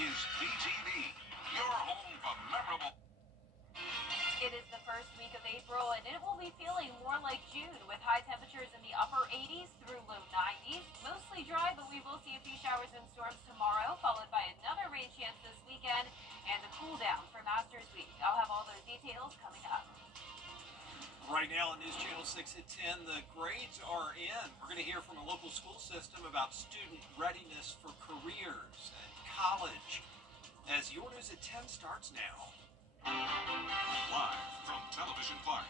is BTV, your home for memorable. It is the first week of April, and it will be feeling more like June with high temperatures in the upper 80s through low 90s. Mostly dry, but we will see a few showers and storms tomorrow, followed by another rain chance this weekend and a cool down for Masters Week. I'll have all those details coming up. Right now on News Channel 6 at 10, the grades are in. We're going to hear from a local school system about student readiness for careers and college as your News at 10 starts now. Live from Television Park,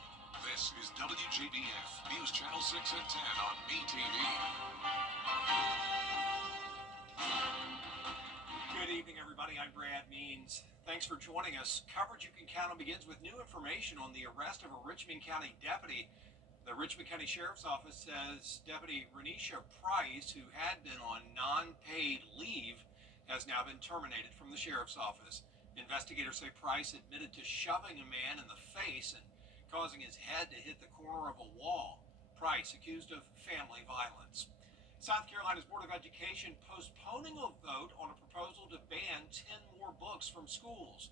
this is WJBF News Channel 6 at 10 on BTV. Good evening, everybody. I'm Brad Means. Thanks for joining us. Coverage you can count on begins with new information on the arrest of a Richmond County deputy. The Richmond County Sheriff's Office says Deputy Renisha Price, who had been on non-paid leave, has now been terminated from the Sheriff's Office. Investigators say Price admitted to shoving a man in the face and causing his head to hit the corner of a wall. Price accused of family violence. South Carolina's Board of Education postponing a vote on a proposal to ban 10 more books from schools.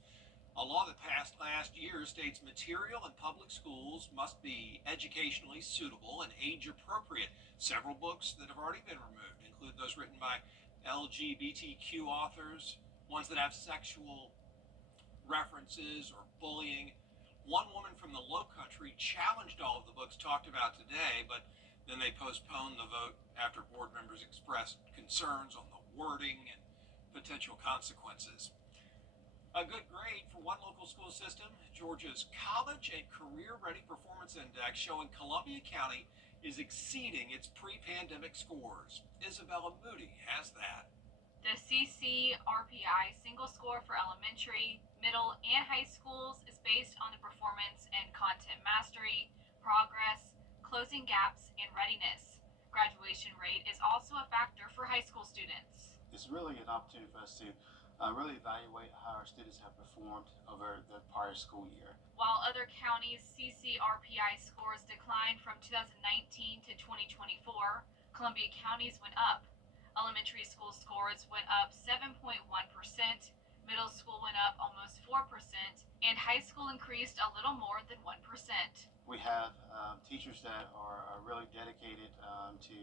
A law that passed last year states material in public schools must be educationally suitable and age appropriate. Several books that have already been removed include those written by LGBTQ authors, ones that have sexual references or bullying. One woman from the Low Country challenged all of the books talked about today, but then they postponed the vote after board members expressed concerns on the wording and potential consequences. A good grade for one local school system, Georgia's College and Career Ready Performance Index, showing Columbia County is exceeding its pre-pandemic scores. Isabella Moody has that. The CCRPI single score for elementary, middle, and high schools is based on the performance and content mastery, progress, closing gaps, and readiness. Graduation rate is also a factor for high school students. It's really an opportunity for us to really evaluate how our students have performed over the prior school year. While other counties' CCRPI scores declined from 2019 to 2024, Columbia County's went up. Elementary school scores went up 7.1%, middle school went up almost 4%, and high school increased a little more than 1%. We have teachers that are really dedicated to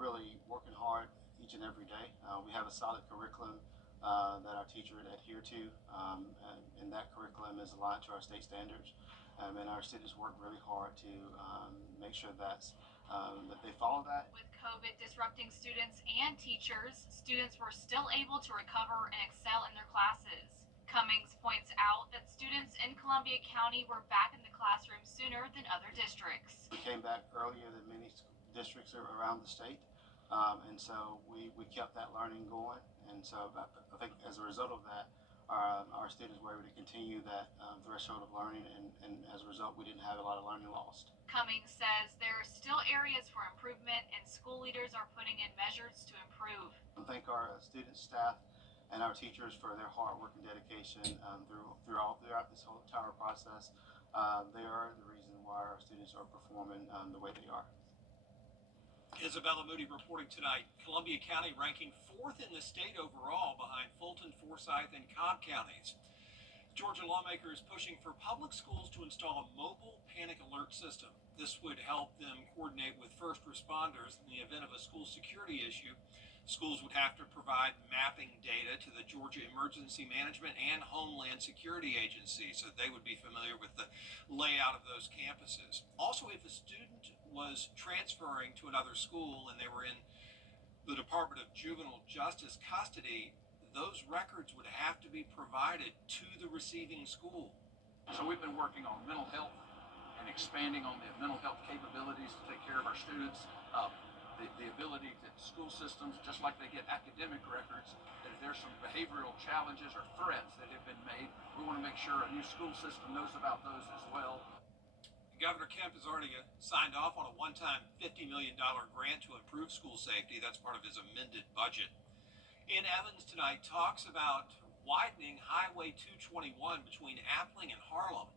really working hard each and every day. We have a solid curriculum that our teachers adhere to, and that curriculum is aligned to our state standards. And our students work really hard to make sure that they follow that. With COVID disrupting students and teachers, students were still able to recover and excel in their classes. Cummings points out that students in Columbia County were back in the classroom sooner than other districts. We came back earlier than many districts around the state, and so we kept that learning going. And so I think as a result of that, our students were able to continue that threshold of learning, and as a result, we didn't have a lot of learning lost. Cummings says there are still areas for improvement, and school leaders are putting in measures to improve. I thank our students, staff, and our teachers for their hard work and dedication throughout this whole entire process. They are the reason why our students are performing the way they are. Isabella Moody reporting tonight. Columbia County ranking 4th in the state overall behind Fulton, Forsyth, and Cobb counties. Georgia lawmakers pushing for public schools to install a mobile panic alert system. This would help them coordinate with first responders in the event of a school security issue. Schools would have to provide mapping data to the Georgia Emergency Management and Homeland Security Agency, so they would be familiar with the layout of those campuses. Also, if a student was transferring to another school and they were in the Department of Juvenile Justice custody, those records would have to be provided to the receiving school. So we've been working on mental health and expanding on the mental health capabilities to take care of our students. The ability that school systems, just like they get academic records, that if there's some behavioral challenges or threats that have been made, we want to make sure a new school system knows about those as well. Governor Kemp has already signed off on a one-time $50 million grant to improve school safety. That's part of his amended budget. In Evans tonight, talks about widening Highway 221 between Appling and Harlem.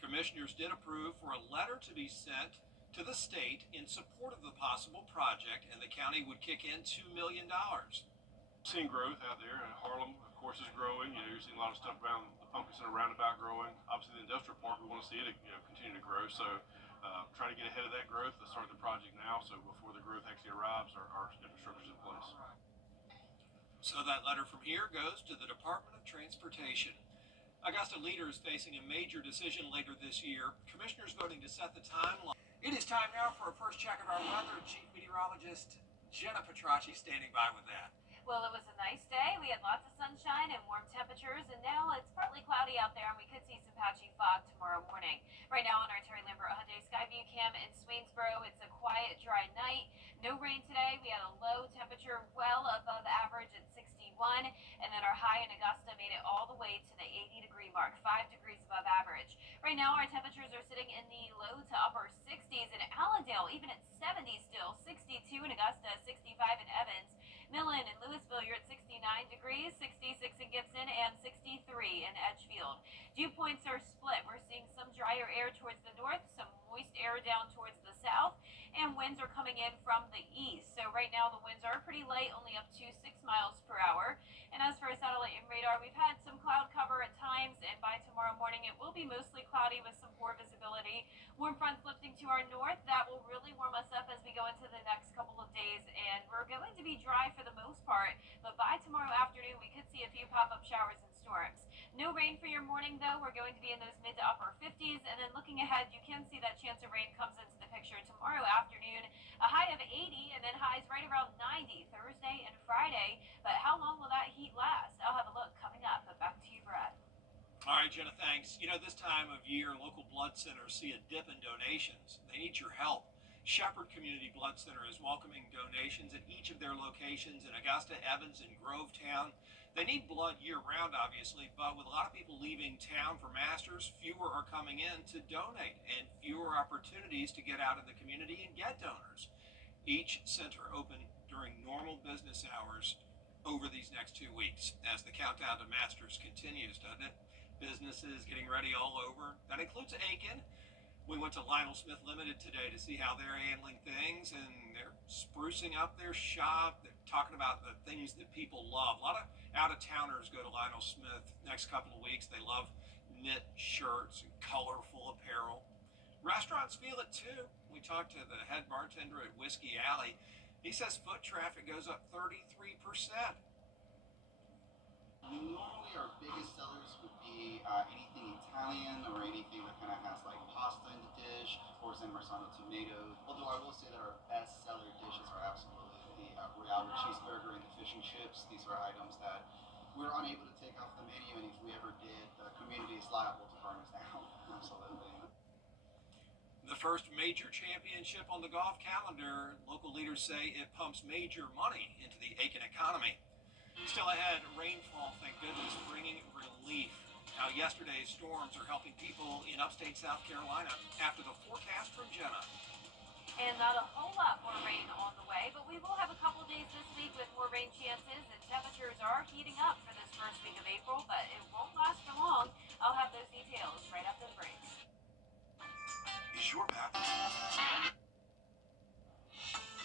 Commissioners did approve for a letter to be sent to the state in support of the possible project, and the county would kick in $2 million. Seeing growth out there in Harlem, of course, is growing. You're seeing a lot of stuff around the Pumpkin Center roundabout growing. Obviously, the industrial park, we want to see it continue to grow. So trying to get ahead of that growth. Let's start the project now, so before the growth actually arrives, our infrastructure is in place. So that letter from here goes to the Department of Transportation. Augusta leaders facing a major decision later this year. Commissioners voting to set the timeline. It is time now for a first check of our weather. Chief Meteorologist Jenna Petracci standing by with that. Well, it was a nice day. We had lots of sunshine and warm temperatures, and now it's partly cloudy out there, and we could see some patchy fog tomorrow morning. Right now on our Terry Lambert Hyundai Skyview cam in Swainsboro, it's a quiet, dry night. No rain today. We had a low temperature well above average at 61, and then our high in Augusta made it all the way to the 80-degree mark, 5 degrees above average. Right now, our temperatures are sitting in the low to upper 60s in Allendale, even at 70 still, 62 in Augusta, 65 in Evans. Millen and Louisville, you're at 69 degrees, 66 in Gibson, and 63 in Edgefield. Dew points are split. We're seeing some drier air towards the north, some moist air down towards the south, and winds are coming in from the east. So right now the winds are pretty light, only up to 6 miles per hour. And as for our satellite and radar, we've had some cloud cover at times, and by tomorrow morning it will be mostly cloudy with some poor visibility. Warm fronts lifting to our north. That will really warm us up as we go into the next couple of days, and we're going to be dry for the most part, but by tomorrow afternoon we could see a few pop-up showers and storms. No rain for your morning though. We're going to be in those mid to upper 50s, and then looking ahead, you can see that chance of rain comes into the picture tomorrow afternoon. A high of 80 and then highs right around 90 Thursday and Friday. But how long will that heat last? I'll have a look coming up, but back to you, Brad. All right, Jenna, thanks. You know, this time of year, local blood centers see a dip in donations. They need your help. Shepherd Community Blood Center is welcoming donations at each of their locations in Augusta, Evans, and Grovetown. They need blood year-round, obviously, but with a lot of people leaving town for masters, fewer are coming in to donate and fewer opportunities to get out in the community and get donors. Each center open during normal business hours over these next 2 weeks as the countdown to masters continues, doesn't it? Businesses getting ready all over. That includes Aiken. We went to Lionel Smith Limited today to see how they're handling things, and they're sprucing up their shop. They're talking about the things that people love. A lot of out-of-towners go to Lionel Smith next couple of weeks. They love knit shirts and colorful apparel. Restaurants feel it too. We talked to the head bartender at Whiskey Alley. He says foot traffic goes up 33%. Normally our biggest sellers would be anything Italian or anything that kind of has like pasta in the dish or San Marzano tomatoes. Although I will say that our best seller dishes are absolutely the Royale cheeseburger and the fish and chips. These are items that we're unable to take off the menu, and if we ever did, the community is liable to burn us down. Absolutely. The first major championship on the golf calendar, local leaders say it pumps major money into the Aiken economy. Still ahead, rainfall, thank goodness, bringing relief. Now, yesterday's storms are helping people in upstate South Carolina after the forecast from Jenna. And not a whole lot more rain on the way, but we will have a couple days this week with more rain chances, and temperatures are heating up for this first week of April, but it won't last for long. I'll have those details right after the break. Is your back?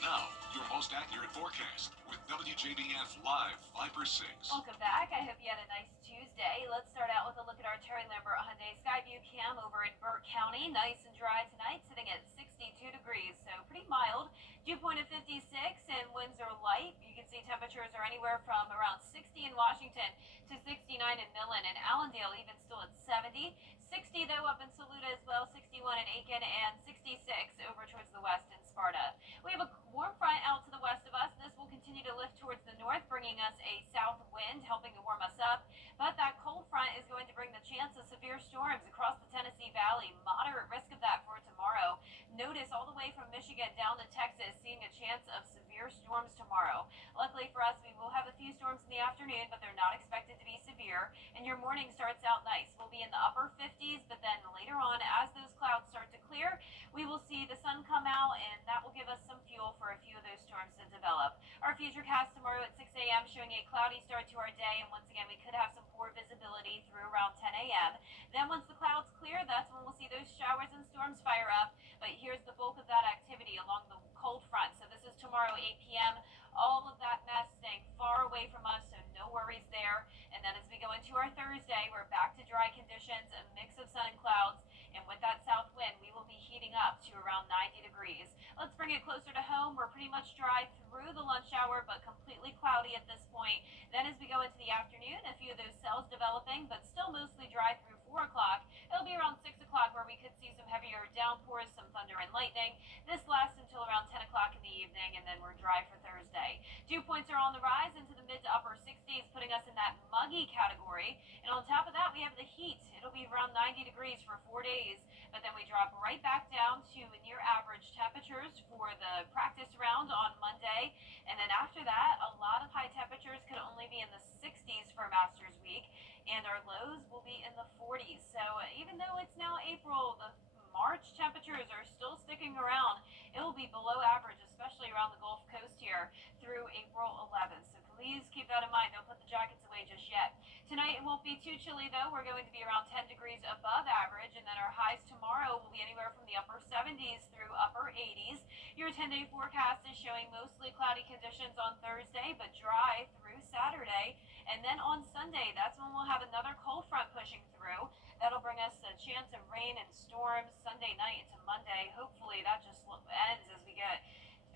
Now, your most accurate forecast with WJBF Live 5/6. Welcome back. I hope you had a nice Tuesday. Let's start out with a look at our Terry Lambert Hyundai Skyview cam over in Burke County. Nice and dry tonight, sitting at 62 degrees, so pretty mild. Dew point of 56, and winds are light. You can see temperatures are anywhere from around 60 in Washington to 69 in Millen, and Allendale even still at 70. 60 though up in Saluda as well, 61 in Aiken, and 66 over towards the west in Sparta. We have a warm front out to the west of us. This will continue to lift towards the north, bringing us a south wind, helping to warm us up. But that cold front is going to bring the chance of severe storms across the Tennessee Valley. Moderate risk of that for tomorrow. Notice all the way from Michigan down to Texas, seeing a chance of severe storms tomorrow. Luckily for us, we will have a few storms in the afternoon, but they're not expected to be severe. And your morning starts out nice. We'll be in the upper 50s, but then later on, as those clouds start to clear, we will see the sun come out, and that will give us some fuel for a few of those storms to develop. Our futurecast tomorrow at 6 a.m. showing a cloudy start to our day, and once again, we could have some poor visibility through around 10 a.m. Then once the clouds clear, that's when we'll see those showers and storms fire up. But here's the bulk of that activity along the cold front. So this is tomorrow 8 p.m. All of that mess staying far away from us, so no worries there. And then as we go into our Thursday, we're back to dry conditions, a mix of sun and clouds. And with that south wind, we will be heating up to around 90 degrees. Let's bring it closer to home. We're pretty much dry through the lunch hour, but completely cloudy at this point. Then as we go into the afternoon, a few of those cells developing, but still mostly dry through 4 o'clock. It'll be around 6 o'clock where we could see some heavier downpours, some thunder and lightning. This lasts until around 10 o'clock in the evening, and then we're dry for Thursday. Dew points are on the rise into the mid to upper 60s, putting us in that muggy category. And on top of that, we have the heat. It'll be around 90 degrees for 4 days, but then we drop right back down to near average temperatures for the practice round on Monday. And then after that, a lot of high temperatures could only be in the 60s for Masters Week, and our lows will be in the 40s. So even though it's now April, the March temperatures are still sticking around. It will be below average, especially around the Gulf Coast here through April 11th. So please keep that in mind. Don't put the jackets away just yet. Tonight it won't be too chilly though. We're going to be around 10 degrees above average, and then our highs tomorrow will be anywhere from the upper 70s through upper 80s. Your 10-day forecast is showing mostly cloudy conditions on Thursday, but dry through Saturday. And then on Sunday, that's when we'll have another cold front pushing through. That'll bring us a chance of rain and storms Sunday night into Monday. Hopefully that just ends as we get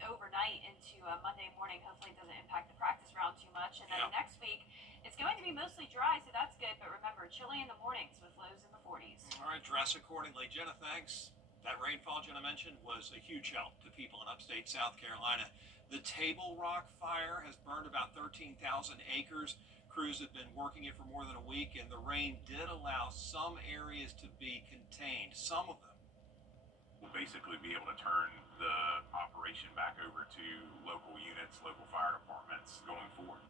overnight into Monday morning. Hopefully it doesn't impact the practice round too much. And then next week, it's going to be mostly dry, so that's good. But remember, chilly in the mornings with lows in the 40s. All right, dress accordingly. Jenna, thanks. That rainfall Jenna mentioned was a huge help to people in upstate South Carolina. The Table Rock fire has burned about 13,000 acres. Crews have been working it for more than a week, and the rain did allow some areas to be contained. Some of them will basically be able to turn the operation back over to local units, local fire departments going forward.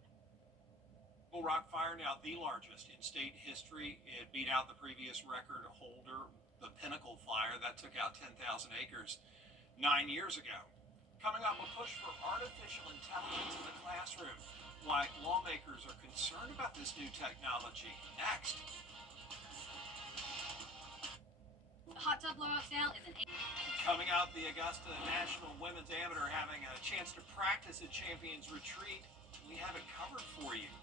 Table Rock fire, now the largest in state history. It beat out the previous record holder, the Pinnacle fire, that took out 10,000 acres 9 years ago. Coming up, a push for artificial intelligence in the classroom. Why lawmakers are concerned about this new technology. Next. The hot tub blowout sale is an Coming out, the Augusta National Women's Amateur having a chance to practice at Champions Retreat. We have it covered for you.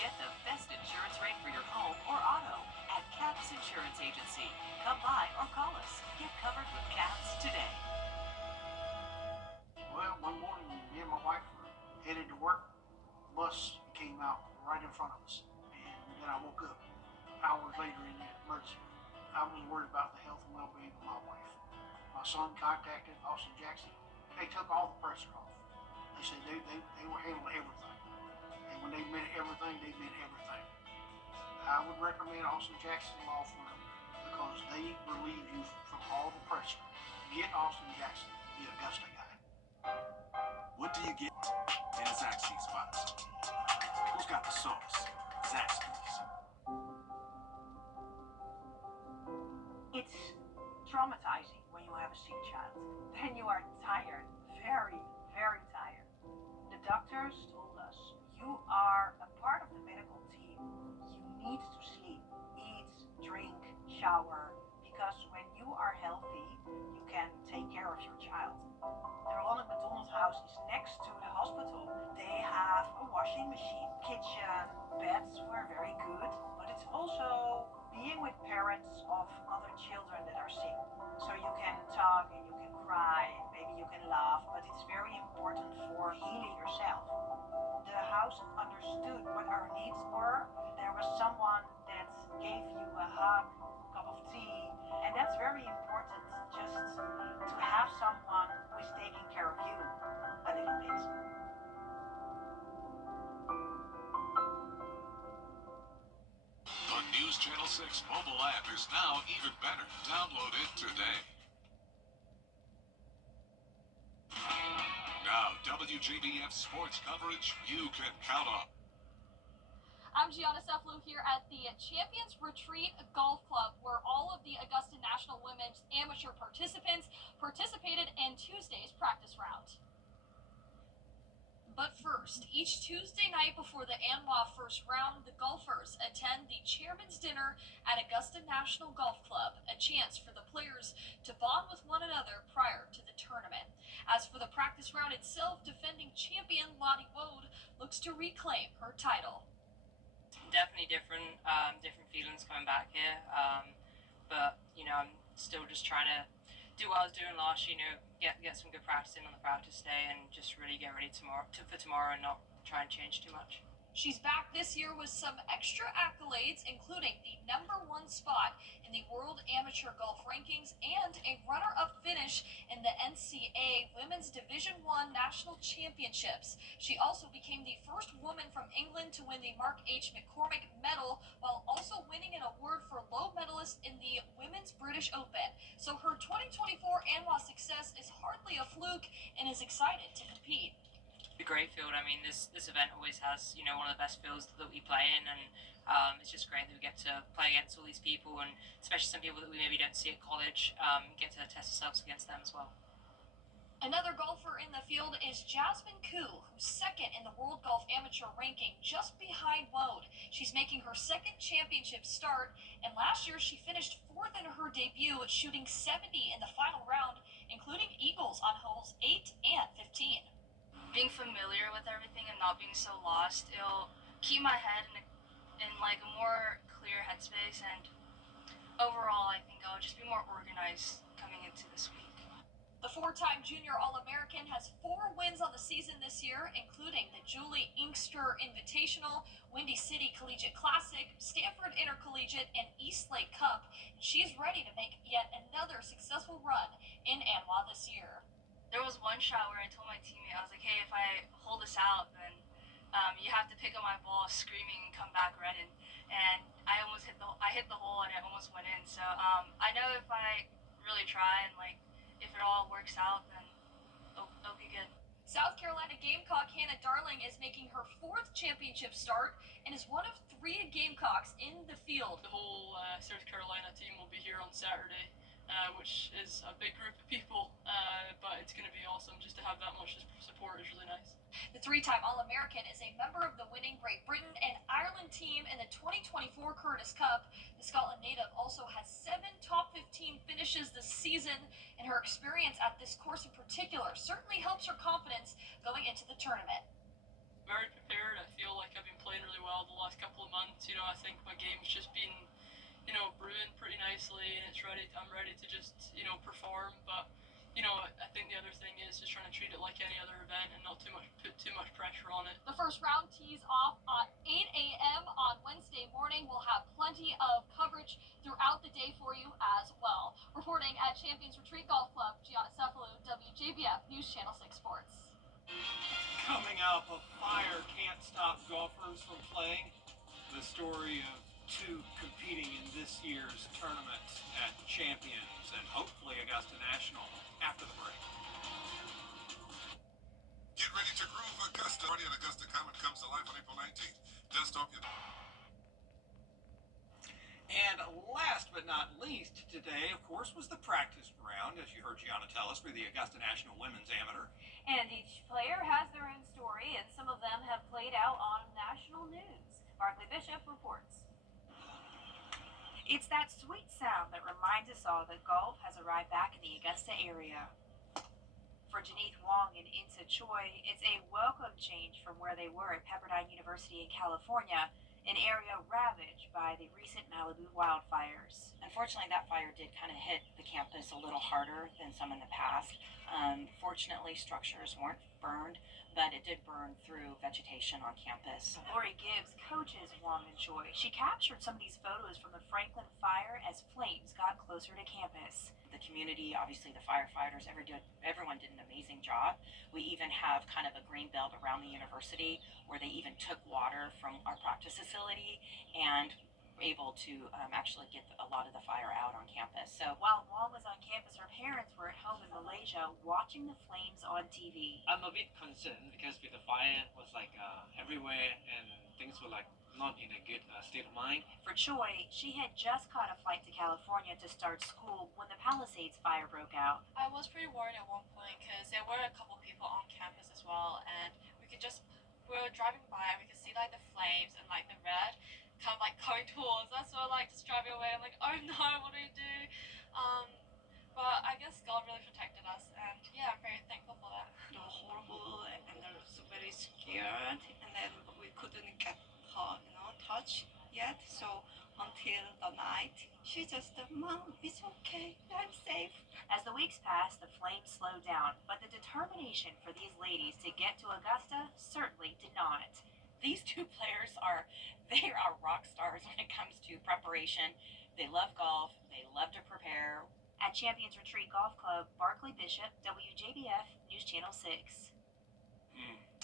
Get the best insurance rate for your home or auto at Caps Insurance Agency. Come by or call us. Get covered with Caps today. Well, one morning, me and my wife were headed to work. The bus came out right in front of us. And then I woke up hours later in the emergency room. I was worried about the health and well-being of my wife. My son contacted Austin Jackson. They took all the pressure off. They said they were handling everything. And when they meant everything, they meant everything. I would recommend Austin Jackson Law Firm because they relieve you from all the pressure. Get Austin Jackson, the Augusta guy. What do you get in a Zaxby's box? Who's got the sauce? Zaxby's. It's traumatizing when you have a sick child. Then you are tired, very, very tired. The doctors told us, you are a part of the medical team. You need to sleep, eat, drink, shower, because when you are healthy, you can take care of your child. The Ronald McDonald House is next to the hospital. They have a washing machine, kitchen, beds were very good, but it's also being with parents of other children that are sick. So you can talk and you can cry and maybe you can laugh, but it's very important for healing yourself. The house understood what our needs were. There was someone that gave you a hug, cup of tea, and that's very important, just to have someone who is taking care of you a little bit. The News Channel 6 mobile app is now even better. Download it today. Now, WJBF sports coverage you can count on. I'm Gianna Seflu here at the Champions Retreat Golf Club, where all of the Augusta National Women's Amateur participants participated in Tuesday's practice round. But first, each Tuesday night before the ANWA first round, the golfers attend the Chairman's Dinner at Augusta National Golf Club, a chance for the players to bond with one another prior to the tournament. As for the the practice round itself, defending champion Lottie Wode looks to reclaim her title. Definitely different feelings coming back here. But I'm still just trying to do what I was doing last year. Get some good practice in on the practice day, and just really get ready for tomorrow, and not try and change too much. She's back this year with some extra accolades, including the #1 spot in the World Amateur Golf Rankings and a runner-up finish in the NCAA Women's Division I National Championships. She also became the first woman from England to win the Mark H. McCormick Medal, while also winning an award for low medalist in the Women's British Open. So her 2024 ANWA success is hardly a fluke, and is excited to compete. A great field. I mean, this event always has one of the best fields that we play in, and it's just great that we get to play against all these people, and especially some people that we maybe don't see at college, get to test ourselves against them as well. Another golfer in the field is Jasmine Koo, who's second in the World Golf Amateur ranking, just behind Wode. She's making her second championship start, and last year she finished fourth in her debut, shooting 70 in the final round, including eagles on holes 8 and 15. Being familiar with everything and not being so lost, it'll keep my head in like a more clear headspace, and overall I think I'll just be more organized coming into this week. The four-time junior All-American has 4 wins on the season this year, including the Julie Inkster Invitational, Windy City Collegiate Classic, Stanford Intercollegiate, and East Lake Cup. She's ready to make yet another successful run in ANWA this year. There was one shot where I told my teammate, I was like, hey, if I hold this out, then you have to pick up my ball screaming and come back running. And I almost hit the hole, and it almost went in. So I know if I really try and if it all works out, then it'll be good. South Carolina Gamecock Hannah Darling is making her 4th championship start and is one of 3 Gamecocks in the field. The whole South Carolina team will be here on Saturday, which is a big group of people, but it's going to be awesome just to have that much support. Is really nice. The 3-time All-American is a member of the winning Great Britain and Ireland team in the 2024 Curtis Cup. The Scotland native also has 7 top 15 finishes this season, and her experience at this course in particular certainly helps her confidence going into the tournament. Very prepared. I feel like I've been playing really well the last couple of months. I think my game's just been brewing pretty nicely, and I'm ready to just, perform. But, I think the other thing is just trying to treat it like any other event and not put too much pressure on it. The first round tees off at 8 a.m. on Wednesday morning. We'll have plenty of coverage throughout the day for you as well. Reporting at Champions Retreat Golf Club, Gianna Cephalou, WJBF News Channel 6 Sports. Coming up, a fire can't stop golfers from playing. The story of 2 competing in this year's tournament at Champions and hopefully Augusta National after the break. Get ready to groove Augusta. Party at Augusta Comet comes to life on April 19th. Dust off your... And last but not least today, of course, was the practice round, as you heard Gianna tell us, for the Augusta National Women's Amateur. And each player has their own story, and some of them have played out on national news. Markley Bishop reports. It's that sweet sound that reminds us all that golf has arrived back in the Augusta area. For Janeth Wong and Insa Choi, it's a welcome change from where they were at Pepperdine University in California, an area ravaged by the recent Malibu wildfires. Unfortunately, that fire did kind of hit the campus a little harder than some in the past. Fortunately, structures weren't burned, but it did burn through vegetation on campus. Lori Gibbs coaches Wong and Choi. She captured some of these photos from the Franklin fire as flames got closer to campus. The community, obviously the firefighters, everyone did an amazing job. We even have kind of a green belt around the university where they even took water from our practice facility and were able to actually get a lot of the fire out on campus. So while Wong was on campus, her parents were at home in Malaysia watching the flames on TV. I'm a bit concerned because with the fire was everywhere and things were not in a good state of mind. For Choi, she had just caught a flight to California to start school when the Palisades fire broke out. I was pretty worried at one point because there were a couple people on campus as well, and we were driving by and we could see the flames and the red kind of coming towards us. So we're just driving away. I'm like, oh no, what do we do? But I guess God really protected us, and yeah, I'm very thankful for that. much yet. So until the night, she just, Mom, it's okay, I'm safe. As the weeks passed, the flames slowed down, but the determination for these ladies to get to Augusta certainly did not. These two players they are rock stars when it comes to preparation. They love golf, they love to prepare. At Champions Retreat Golf Club, Barclay Bishop, WJBF, News Channel 6.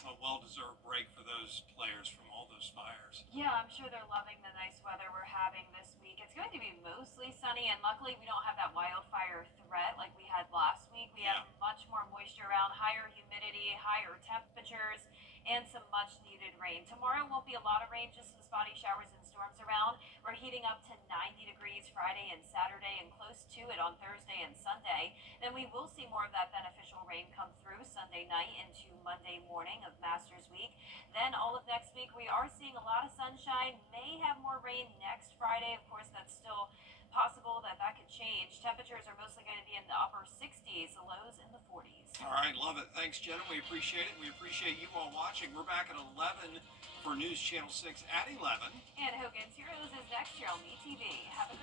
A well-deserved break for those players from all those fires. Yeah, I'm sure they're loving the nice weather we're having this week. It's going to be mostly sunny, and luckily we don't have that wildfire threat like we had last week. We have much more moisture around, higher humidity, higher temperatures, and some much-needed rain. Tomorrow won't be a lot of rain, just some spotty showers and storms around. We're heating up to 90 degrees Friday and Saturday, and close to it on Thursday and Sunday. Then we will see more of that beneficial rain come through Sunday night into Monday morning of Masters Week. Then all of next week, we are seeing a lot of sunshine. May have more rain next Friday. Of course, that's still possible that could change. Temperatures are mostly going to be in the upper 60s, the lows in the 40s. All right, love it. Thanks, Jenna. We appreciate it. We appreciate you all watching. We're back at 11 for News Channel 6 at 11. And Hogan's Heroes is next year on MeTV. Have a